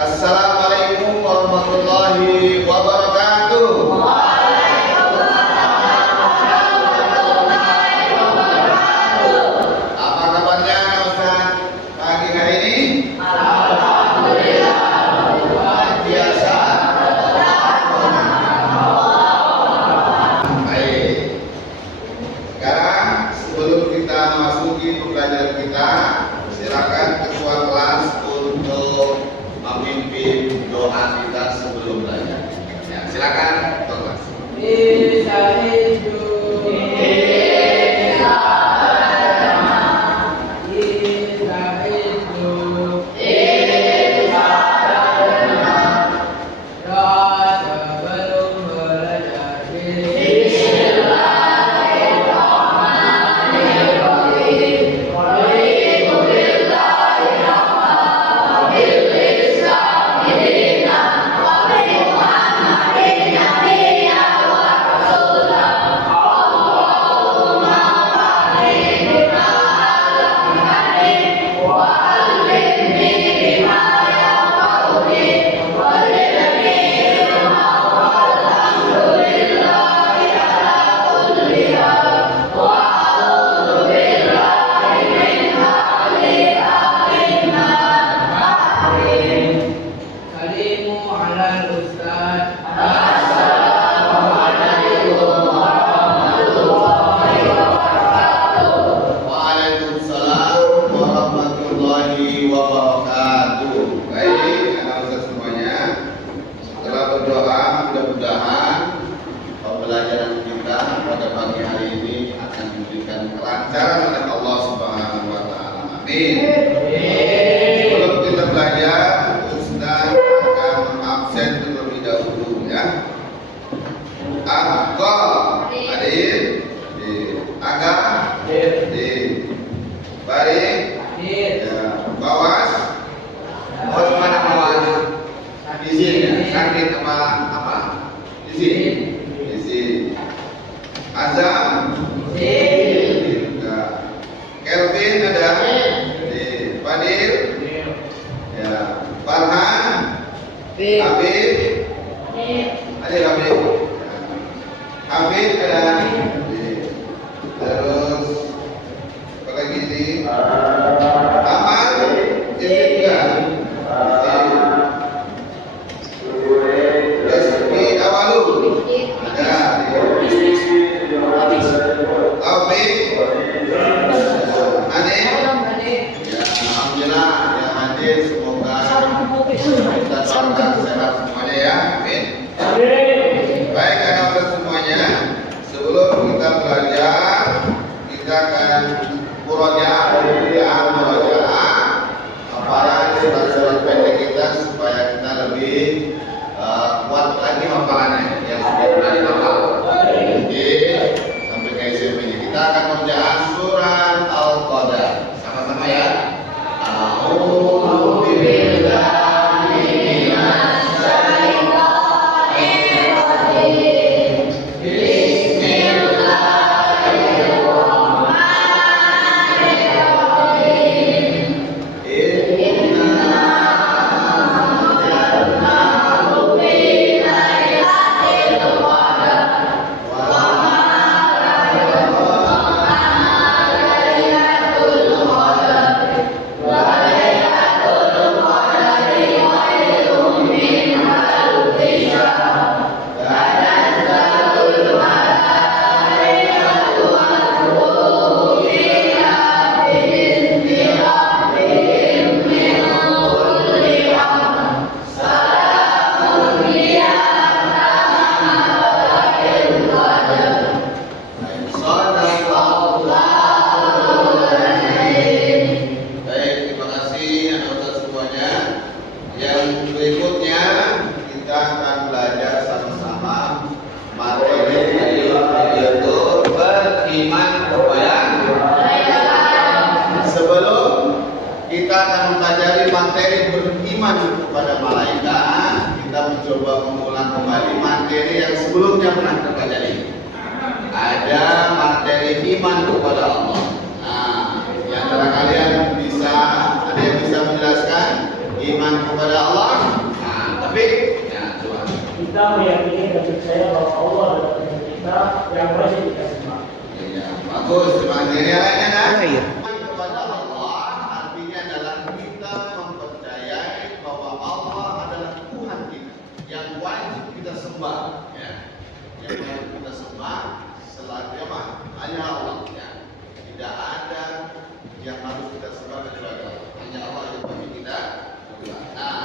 Assalamualaikum warahmatullahi wabarakatuh. Apa kabarnya Ustaz pagi hari ini? Alhamdulillah luar biasa. Baik. Sekarang sebelum kita masuki pembelajaran kita, silakan ketua kelas untuk memimpin doa kita sebelum belajar. Ya, silakan ketua kelas. Sebelum kita belajar, Ustaz akan absen terlebih dahulu ya. Agak hadir, agak hadir, baik, bawas, mau kemana bawas? Izin ya, sakit apa? Izin. Azam, Kelvin ada. Fadil, ya, Farhan, Habib, ada Habib, Habib ada, terus apa lagi ini? Amal, Jessica, Rizki Awalu, ada, Taufik, Alhamdulillah yang hadir semoga kita sehat semuanya ya, amin. Baik anak-anak semuanya, sebelum kita belajar kita akan murojaah hafalan surat-surat pendek kita supaya kita lebih kuat lagi hafalannya yang sudah pernah dihafal. Jadi sampai ke SMP ini kita akan murojaah surat Al-Qadar sama-sama ya. Kita akan mempelajari materi beriman kepada malaikat. Kita mencoba mengulang kembali materi yang sebelumnya pernah kita pelajari. Ada materi iman kepada Allah. Nah, di antara kalian ada yang bisa menjelaskan iman kepada Allah? munafik. Ya, coba. Kita meyakini dan percaya bahwa Allah adalah Tuhan kita yang wajib kita sembah. Ya, bagus. Terima kasih. Yang lainnya dah. Iya. Kepada Allah artinya adalah kita mempercayai bahwa Allah adalah Tuhan kita yang wajib kita sembah. Ya. Yang wajib kita sembah selain apa? Hanya Allah. Ya. Tidak ada yang harus kita sembah kecuali Allah. Hanya Allah yang wajib kita sembah. Nah,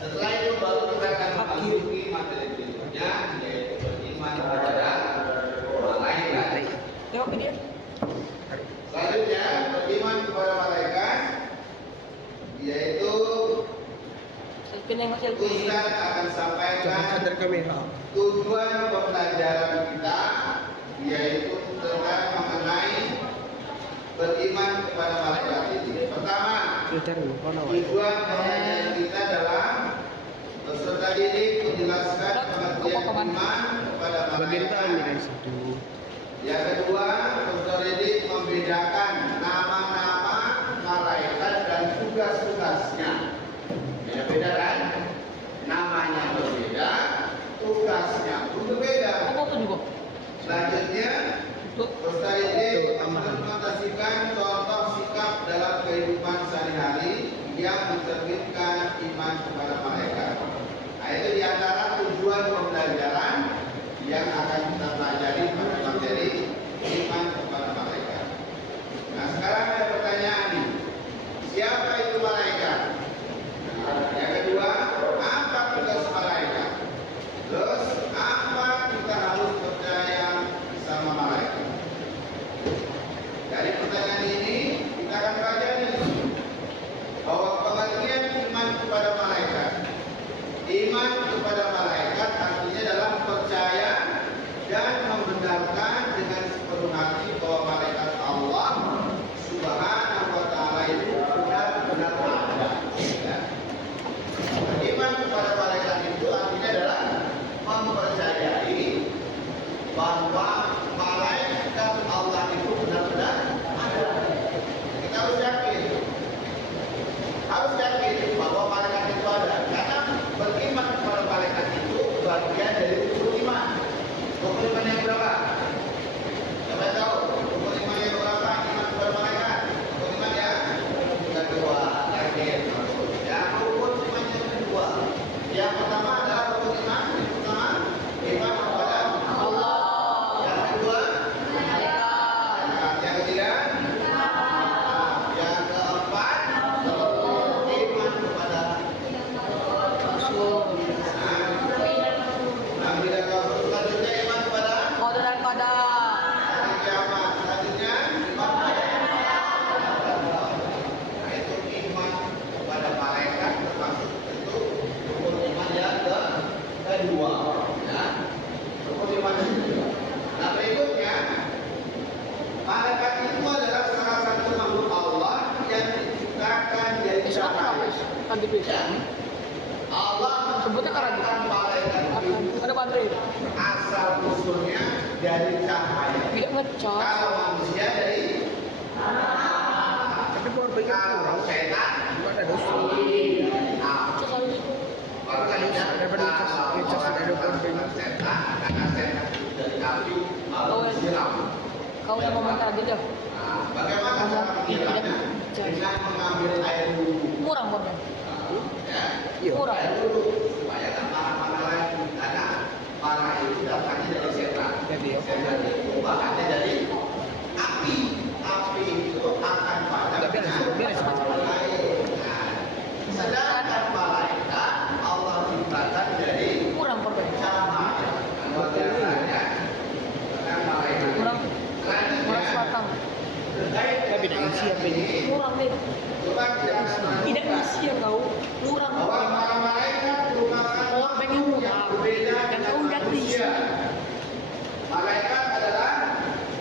setelah itu baru kita akan memasuki materi berikutnya, yaitu beriman kepada malaikat. Tengok ke dia. Selanjutnya beriman kepada malaikat, yaitu Ustaz akan sampaikan tujuan pembelajaran kita, yaitu tentang mengenai beriman kepada malaikat ini. Pertama, tujuan pembelajaran kita adalah peserta didik menjelaskan pengertian iman kepada malaikat. Yang kedua, peserta didik membedakan nama-nama malaikat dan tugas-tugasnya. Beda-beda kan? Namanya berbeda, tugasnya pun berbeda. Selanjutnya, peserta didik mengimplementasikan contoh sikap dalam kehidupan sehari-hari yang mencerminkan iman kepada malaikat. Nah, itu diantara tujuan pembelajaran yang akan kita pelajari pada materi iman kepada malaikat. Nah, sekarang ada pertanyaan nih. Siapa itu malaikat? Nah, yang kedua, apa tugas malaikat? Terus, apa kita harus percaya sama malaikat? Dari pertanyaan ini, kita akan pelajari bahwa pengertian iman kepada malaikat. Iman kepada malaikat artinya adalah percaya dan membenarkan dengan sepenuh hati bahwa malaikat Allah Subhanahu wa Ta'ala itu benar-benar ada. Ya. Iman kepada malaikat itu artinya adalah mempercayai bahwa malaikat Allah itu benar-benar ada. Kita harus yakin bahwa malaikat itu ada, karena beriman kepada malaikat itu bagian dari rukun iman. Rukun iman yang berapa? Siapa yang tahu? Rukun iman yang berapa? Iman kepada malaikat. Rukun iman yang kedua. Yakin? Yang rukun iman yang kedua. Yang pertama adalah rukun iman. Yang pertama iman kepada Allah. Yang kedua malaikat. Yang ketiga yang keempat iman kepada Nabi dan Rasul. Selanjutnya iman kepada Qadar dan qadar. hari kiamat. Selanjutnya iman kepada nah, itu iman kepada malaikat termasuk itu rukun iman yang kedua. Ya. Rukun iman yang kedua. Nah, berikutnya malaikat itu adalah salah satu makhluk Allah yang diciptakan dari cahaya. Ya. Allah Sebutnya karena menciptakan malaikat itu ada baterai. asal usulnya dari cahaya. Tidak ngecas. Kalau manusia dari Tapi baru kalau setan ada dosa. Cas harus itu. makanya Daripada cas, ya cas ada kalau setan karena setan itu dari api lalu disiram. Kau yang komentar gitu. Nah, bagaimana cara menghilangnya? Dengan mengambil air wudhu. Murah murah. Ya, Murah. air wudhu supaya tak marah-marah lagi. Karena marah itu datangnya dari setan. Setan itu bahannya dari api. Api itu akan padam dengan air. Nah, sedangkan malaikat Allah ciptakan dari Murah murah. cahaya. Bagaimana? Dengan malaikat. Murah. Murah Selanjutnya, sebatang. terkait dengan masalah ini, Murah deh. coba kita Tidak isi ya kau. Murah bahwa murah. para malaikat merupakan Oh, pengen makhluk yang berbeda Dan dengan kau udah manusia. Malaikat adalah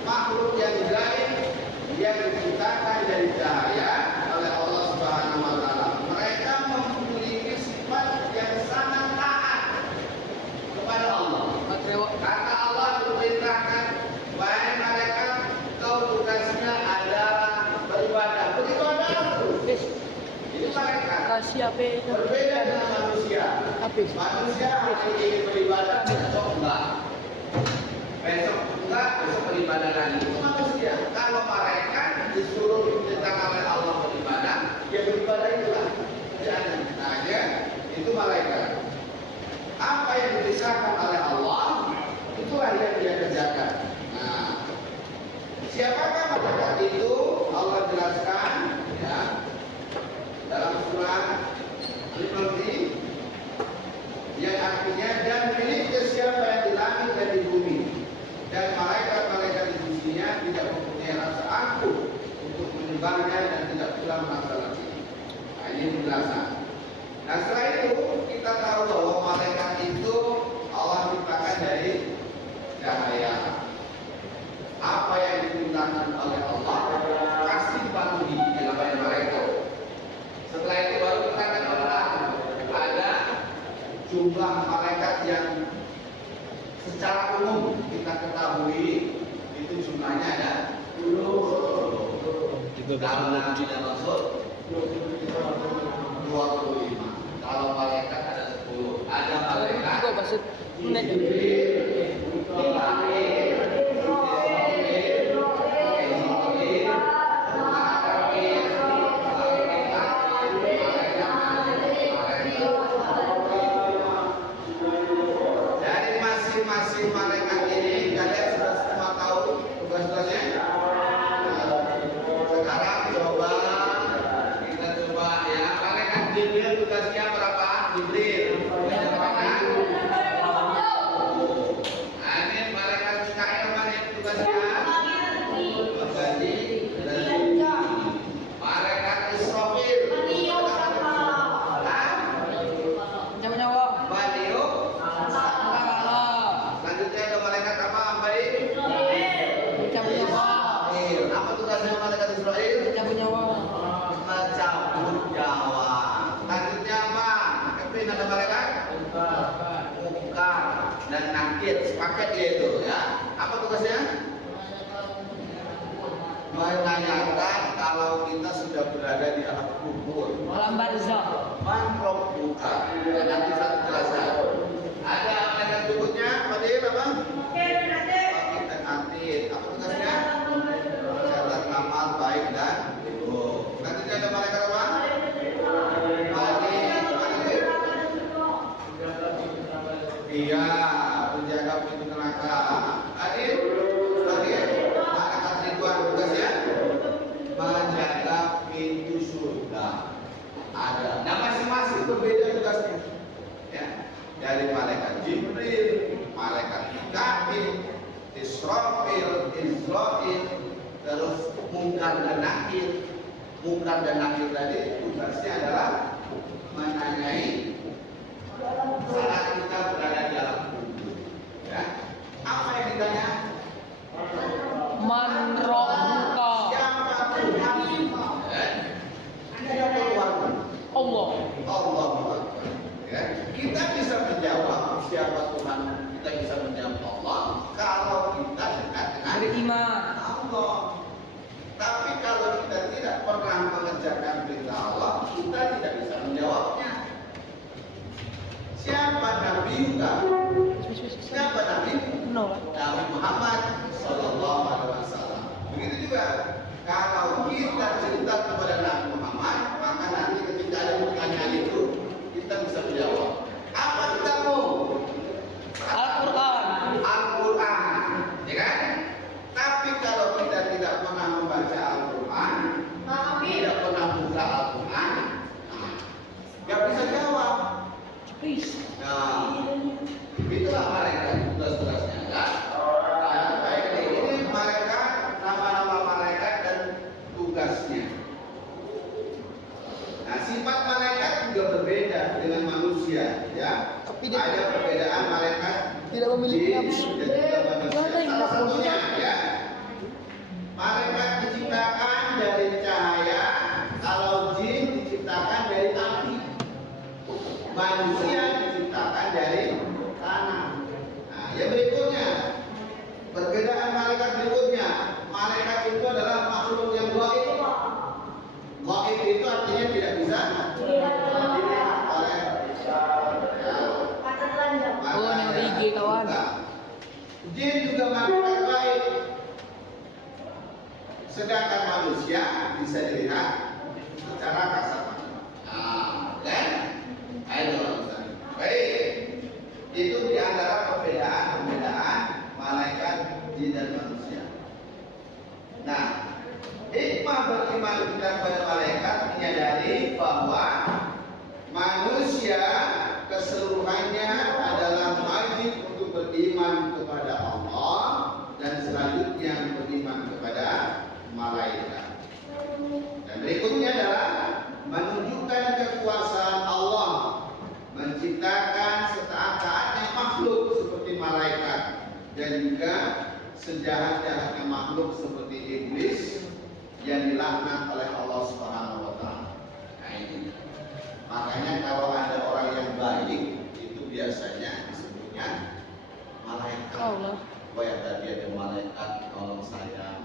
makhluk yang gaib yang diciptakan dari cahaya oleh Allah Subhanahu wa Ta'ala. Mereka memiliki sifat yang sangat taat kepada Allah. Karena Allah memerintahkan, wahai malaikat, kau tugasnya adalah beribadah. Beribadah terus. Ini malaikat Kasih apa? berbeda dengan manusia. Apa? Manusia hari ini beribadah, besok enggak. Besok enggak, besok beribadah lagi. Itu manusia. Kalau malaikat disuruh diperintahkan oleh Allah beribadah, dia beribadah itulah. Jangan aja itu malaikat. Apa yang dipisahkan oleh Allah, itulah yang dia kerjakan. Nah, siapakah malaikat itu? Allah jelaskan ya dalam surah Al-Mulk, yang artinya dan miliknya siapa yang di langit dan di bumi, dan malaikat-malaikat di sisinya tidak mempunyai rasa ampun untuk menyembahnya dan tidak pula merasa letih. Nah, ini penjelasan. Nah, setelah itu kita tahu bahwa malaikat itu Allah ciptakan dari cahaya. Apa yang diperintahkan oleh Allah pasti dipatuhi dalam malaikat. Setelah itu baru kita akan melihat ada jumlah malaikat yang secara umum kita ketahui itu jumlahnya ada 10. Kalau tidak masuk 25. Kalau malaikat ada 10. Ada malaikat Ikaw maksud dari masing-masing malaikat ini kalian sudah semua tahu tugas-tugasnya. Sekarang coba kita coba ya, malaikat Jibril tugasnya berapa? Jibril menyampaikan. Ini malaikat Mikail mana yang tugasnya? Membagi rezeki. Malaikat Israfil. nyawa-nyawa. Baliu. Selanjutnya ada malaikat apa? Baik. Nyawa-nyawa. Apa tugasnya malaikat Israfil? Nyawa-nyawa. Mencabut nyawa. Selanjutnya apa? Kepin ada malaikat? Mungkar dan nakir. Sepaket dia itu ya. Apa tugasnya? Menanyakan kalau kita sudah berada di alam kubur. Alam barzakh. Mangrove buka. Dan nanti satu jelasan. Ada malaikat berikutnya. Fadil apa? Fakir dan atid. Apa tugasnya? Mencatat amal baik dan buruk. Selanjutnya ada malaikat apa? Iya, penjaga pintu neraka. Adil, malaikat Ridwan tugasnya menjaga pintu surga. Ada. Nah, masing-masing berbeda tugasnya. Ya, dari malaikat Jibril, malaikat Mikail, Israfil, terus Mungkar dan Nakir. Mungkar dan Nakir tadi tugasnya adalah menanyai saat kita berada di alam kubur. Ya. Apa yang ditanya? Man rabbuka. Siapa Tuhan? Siapa Tuhan? Allah. Allah. Ya. Kita bisa menjawab siapa Tuhan. Kita bisa menjawab Allah kalau kita dekat dengan Beriman. Allah. Tapi kalau kita tidak pernah mengerjakan perintah Allah, kita tidak bisa menjawabnya. Siapa Nabi Yuda? Siapa Nabi? No. Nabi Muhammad Sallallahu Alaihi Wasallam. Begitu juga kalau kita cerita kepada Nabi Muhammad, maka nanti ketika ada pertanyaan itu kita bisa menjawab. Apa kita mau? Al-Quran. Al-Quran, ya kan? Tapi kalau kita tidak pernah membaca Al-Quran, tidak pernah buka Al-Quran, nggak bisa jawab. Please. Nah, itulah malaikat tugas-tugasnya. Ya? Nah, baik ini malaikat, nama-nama malaikat dan tugasnya. Nah, sifat malaikat juga berbeda dengan manusia, ya. Tapi dia Ada perbedaan malaikat tidak memiliki jin nafsu. dan juga manusia. Gak ada yang Salah satunya, nafsu. ya. Malaikat diciptakan dari cahaya, kalau jin diciptakan dari api. Manusia diciptakan dari tanah. Nah, yang berikutnya, perbedaan malaikat berikutnya, malaikat itu adalah makhluk yang gaib. Gaib itu artinya tidak bisa dilihat oleh Jin juga makhluk baik. Sedangkan manusia bisa dilihat secara kasat mata. Kan? Ayo Ustaz. Baik. Itu di antara perbedaan malaikat jin dan manusia. Nah, hikmah beriman kita pada malaikat menyadari bahwa manusia keseluruhannya adalah wajib untuk beriman kepada Allah dan selanjutnya beriman kepada malaikat. Dan berikutnya adalah menunjukkan kekuasaan Allah menciptakan setaat-taatnya makhluk seperti malaikat dan juga sejahat-jahatnya makhluk seperti iblis yang dilaknat oleh Allah Subhanahu wa taala. Nah, ini. Makanya kalau ada orang yang baik itu biasanya disebutnya malaikat. Allah. Oh ya, tadi ada malaikat tolong saya.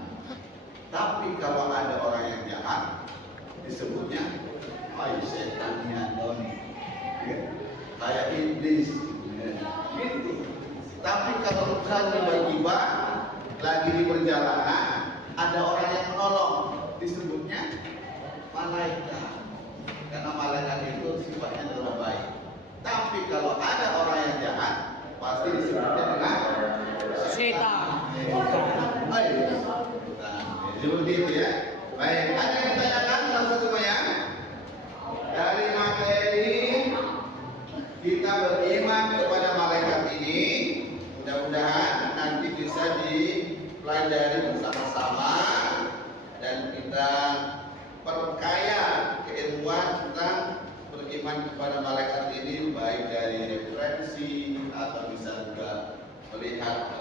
Tapi kalau ada orang yang jahat disebutnya setan yang kayak iblis. Gitu. Tapi kalau lagi bergibah, lagi di perjalanan, ada orang yang menolong, disebutnya malaikat. Karena malaikat itu sifatnya adalah baik. Tapi kalau ada orang yang jahat, pasti disebutnya dengan Setan. Seperti itu ya. Baik, ada yang ditanyakan langsung semuanya. Dari materi kita beriman kepada malaikat ini, mudah-mudahan nanti bisa dipelajari bersama-sama dan kita perkaya keilmuan tentang beriman kepada malaikat ini, baik dari referensi atau bisa juga melihat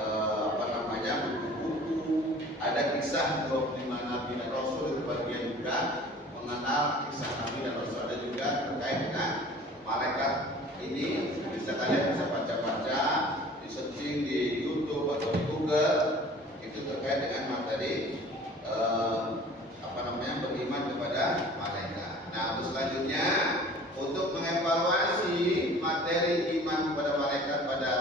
buku-buku. Ada kisah 25 Nabi dan Rasul, itu bagian juga mengenal kisah Nabi dan Rasul. Ada juga terkait dengan malaikat ini, bisa kalian bisa baca-baca, di searching di YouTube atau di Google, itu terkait dengan materi beriman kepada malaikat. Nah, terus selanjutnya untuk mengevaluasi materi iman kepada malaikat pada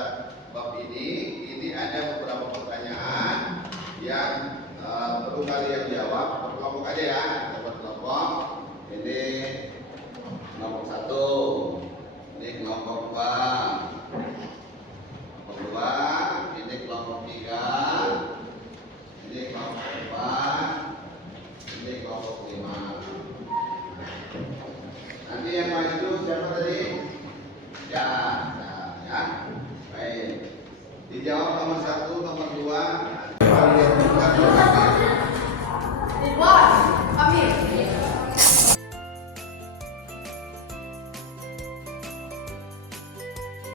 bab ini ada beberapa pertanyaan yang perlu kalian jawab. Berkelompok aja ya, berkelompok. Ini kelompok 1, ini kelompok 2, kelompok 2, ini kelompok 3, ini kelompok 4, ini kelompok 5. Nanti yang maju siapa tadi? Ya. Baik. Dijawab nomor 1, nomor 2.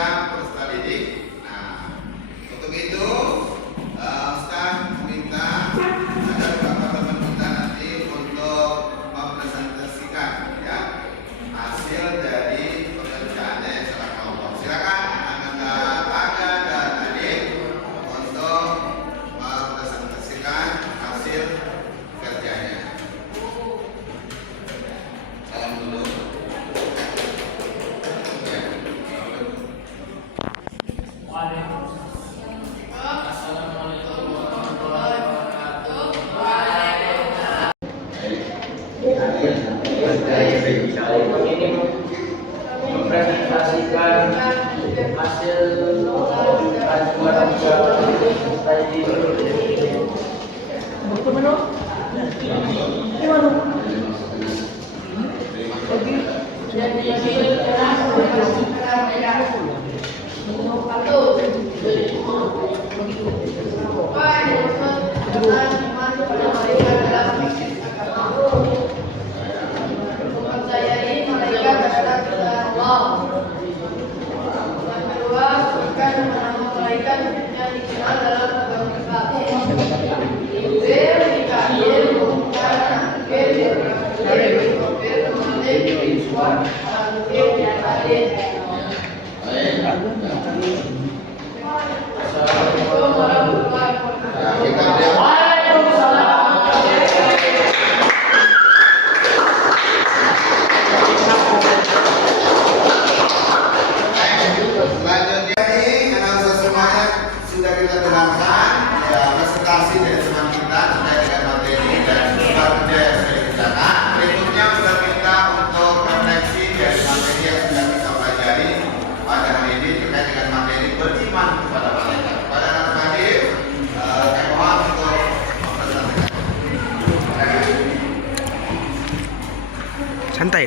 Peserta didik. Nah, untuk itu Ustaz minta ada beberapa teman kita nanti untuk mempresentasikan ya hasil dari pekerjaannya secara kelompok. Silakan anak-anak Aga dan adik untuk mempresentasikan hasil kerjanya. Salam dulu. Ini mempresentasikan hasil ajuan tadi. Selanjutnya ini anak-anak semuanya sudah kita dengar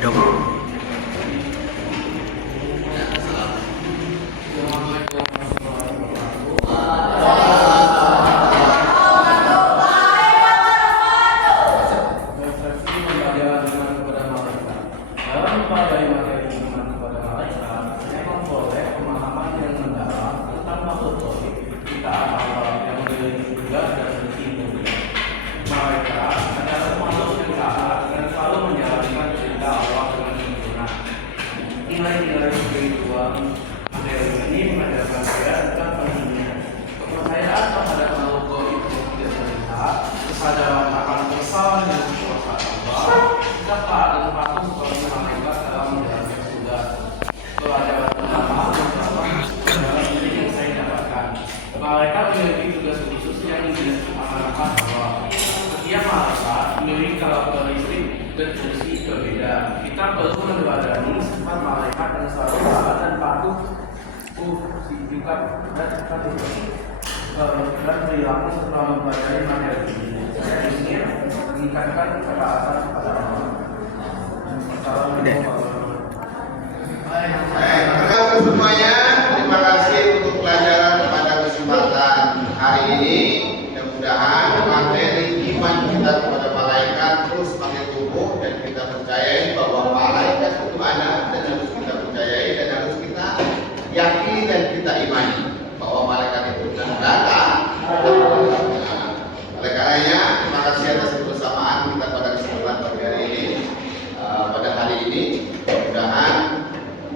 dong. Nilai-nilai spiritual materi ini mengajarkan saya tentang pentingnya kepercayaan kepada makhluk gaib yang tidak terlihat, kesadaran akan kesalahan dan kuasa Allah, sikap taat dan patuh kepada malaikat dalam menjalankan tugas. Pelajaran pertama adalah ini yang saya dapatkan. Malaikat memiliki tugas khusus yang diamanahkan Allah. Setiap malaikat memiliki karakteristik dan fungsi berbeda. Kita perlu meneladani sifat malaikat yang selalu taat dan patuh, sikap dan sifat dan perilaku setelah mempelajari materi ini. Saya ingin meningkatkan ketaatan kepada Allah. Baik, semuanya, terima kasih untuk pelajaran pada kesempatan hari ini. Mudah-mudahan materi iman kita kepada malaikat terus makin tumbuh dan kita percayai bahwa malaikat itu ada dan harus kita percayai dan harus kita yakini dan kita imani bahwa malaikat itu datang. Oleh karenanya, terima kasih atas kebersamaan kita pada kesempatan pagi hari ini. Pada hari ini, mudah-mudahan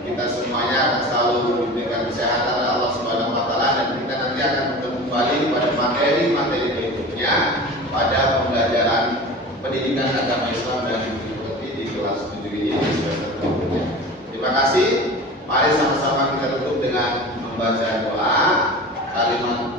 kita semuanya akan selalu diberikan kesehatan oleh Allah Subhanahu wa taala dan kita nanti akan kembali pada materi-materi berikutnya pada pembelajaran pendidikan agama Islam dan filosofi di kelas 7 ini semester berikutnya. Terima kasih. Mari sama-sama kita tutup dengan membaca doa kalimat